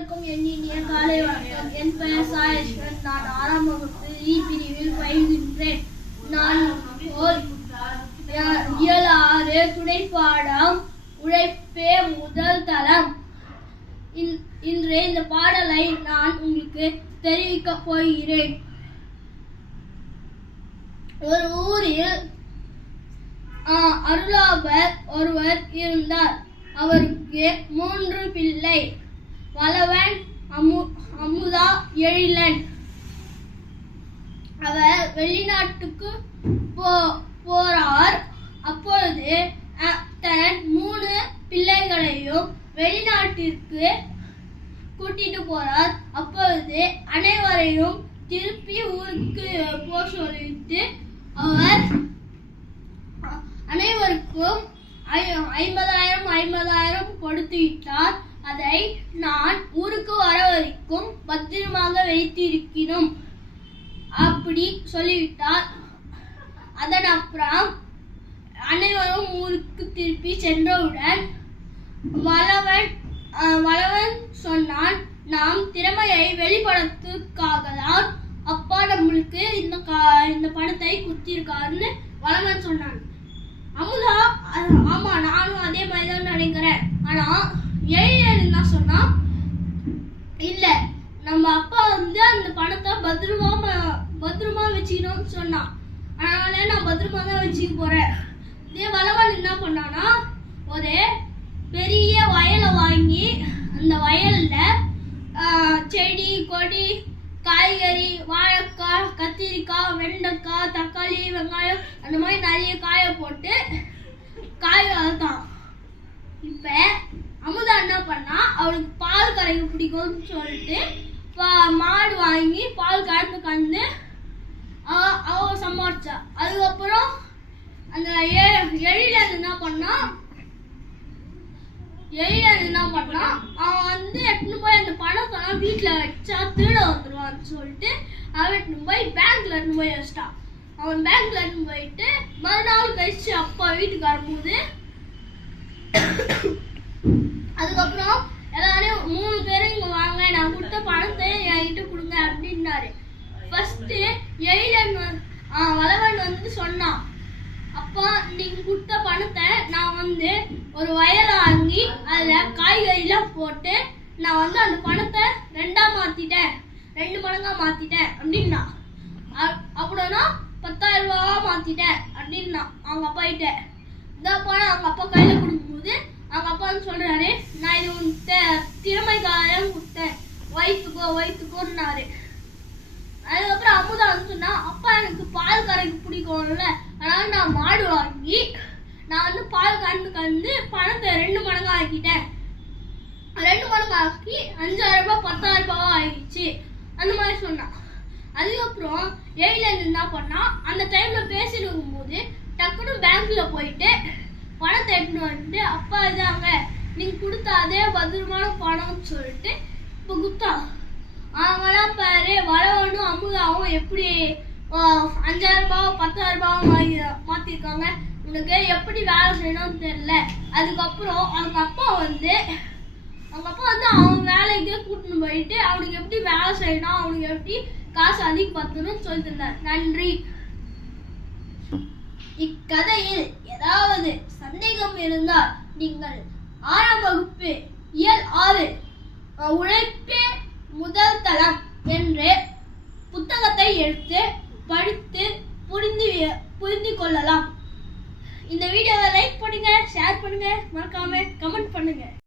அனைவருக்கும் என் இனிய காலை வணக்கம். என் பெயர் சாயேஸ்வரன். நான் 6ஆம் வகுப்பு இ பிரிவில் பயில்கின்றேன். நான் இயல் 6 துணைப்பாடம் உழைப்பே முதல் தளம். இன்று இந்த பாடலை நான் உங்களுக்கு தெரிவிக்க போகிறேன். ஒரு ஊரில் அருளாளர் ஒருவர் இருந்தார். அவருக்கு 3 பிள்ளை. வளவன், அமுதா, எழிலன். அவர் வெளிநாட்டுக்கு போறார். அப்பொழுது தன் 3 பிள்ளைகளையும் வெளிநாட்டிற்கு கூட்டிட்டு போறார். அப்பொழுது அனைவரையும் திருப்பி ஊருக்கு போக சொல்லிட்டு அவர் அனைவருக்கும் 50,000 கொடுத்து விட்டார். அதை நான் ஊருக்கு வர வரைக்கும் பத்திரமாக வைத்திருக்கிறோம் அப்படி சொல்லிவிட்டார். அதன் அப்புறம் அனைவரும் ஊருக்கு திருப்பி சென்றவுடன் வளவன் சொன்னான், நாம் திறமையை வெளிப்படுத்துக்காக தான் அப்பா நம்மளுக்கு இந்த பணத்தை குத்திருக்காருன்னு வளவன் சொன்னான். அமுதா, ஆமா நானும் அதே மாதிரிதான் நினைக்கிறேன். ஆனா எழிலன் என்ன சொன்னா, இல்ல நம்ம அப்பா அந்த பணத்தை பத்திரமா வச்சுக்கணும்னு சொன்னான். அதனால நான் பத்திரமா தான் வச்சுக்க போறேன். இதே வளவன் என்ன பண்ணானா, ஒரு பெரிய வயலை வாங்கி அந்த வயல்ல செடி கொடி காய்கறி வாழைக்காய் கத்திரிக்காய் வெண்டைக்காய் தக்காளி வெங்காயம் அந்த மாதிரி நிறைய காயை போட்டு காய் வளர்த்தான். இப்ப அமுதா என்ன பண்ணா, அவளுக்கு பால் கறக்க பிடிக்கும்னு சொல்லிட்டு மாடு வாங்கி பால் கறந்து அவ சமாளிச்சா. அதுக்கப்புறம் அந்த எழிலன் என்ன பண்ணா, அவன் எடுத்துன்னு போய் அந்த பணத்தெல்லாம் வீட்டுல வச்சா திருட வந்துருவான்னு சொல்லிட்டு அவன் எடுத்துன்னு போய் பேங்க்ல இருந்து போய் வச்சிட்டான். அவன் பேங்க்ல இருந்து போயிட்டு மறுநாள் கழிச்சு அப்பா வீட்டுக்கு வரும்போது அதுக்கப்புறம் எல்லாரையும் 3 பேரும் இங்க வாங்க, நான் கொடுத்த பணத்தை என்கிட்ட கொடுங்க அப்படின்னாரு. ஃபர்ஸ்ட் எழிலன் வளவன் சொன்னான், அப்பா நீங்க கொடுத்த பணத்தை நான் ஒரு வயலை வாங்கி அதுல காய்கறி எல்லாம் போட்டு நான் அந்த பணத்தை 2 மடங்கா மாத்திட்டேன் அப்படின்னா. அப்படின்னா 10,000 ரூபாவா மாத்திட்டேன் அப்படின்னா அவங்க அப்பா கிட்ட. இந்த பணம் அவங்க அப்பா கையில கொடுக்கும்போது அவங்க அப்பா சொல்றாரு, நான் இது உன் திறமைக்காக கொடுத்தேன், வைத்துக்கோன்னாரு. அதுக்கப்புறம் அமுதா சொன்னா, அப்பா எனக்கு பால் கறக்க பிடிக்கும்ல, அதனால நான் மாடு வாங்கி நான் பால் கறந்து பணத்தை 2 மடங்கா ஆக்கிட்டேன். 2 மடங்கா ஆக்கி 5,000 ரூபாய் 10,000 ரூபாவா ஆயிடுச்சு அந்த மாதிரி சொன்னான். அதுக்கப்புறம் எழிலன் என்ன பண்ணா, அந்த டைம்ல பேசிட்டு இருக்கும்போது டக்குனு பேங்க்ல போயிட்டு பணத்தை எடுத்துட்டு வந்துட்டு, அப்பா இதாங்க நீங்க கொடுத்த அதே பத்திரமான பணம்னு சொல்லிட்டு இப்ப குத்தா. அவங்களாம் பாரு, வளவனும் அமுதாவும் எப்படி 5,000 ரூபாய் 10,000 ரூபாய் மாத்திருக்காங்க, உனக்கு எப்படி வேலை செய்யணும்னு தெரியல. அதுக்கப்புறம் அவங்க அப்பா அவன் வேலைக்கு கூட்டின்னு போயிட்டு அவனுக்கு எப்படி வேலை செய்யணும், அவனுக்கு எப்படி காசு அதிகப்படுத்தணும்னு சொல்லிட்டு இருந்தார். நன்றி. இக்கதையில் ஏதாவது சந்தேகம் இருந்தால் நீங்கள் 6ஆம் வகுப்பு இயல் 6 உழைப்பே முதல் தளம் என்ற புத்தகத்தை எடுத்து படித்து புரிந்து கொள்ளலாம். இந்த வீடியோவை லைக் பண்ணுங்க, ஷேர் பண்ணுங்க, மறக்காம கமெண்ட் பண்ணுங்க.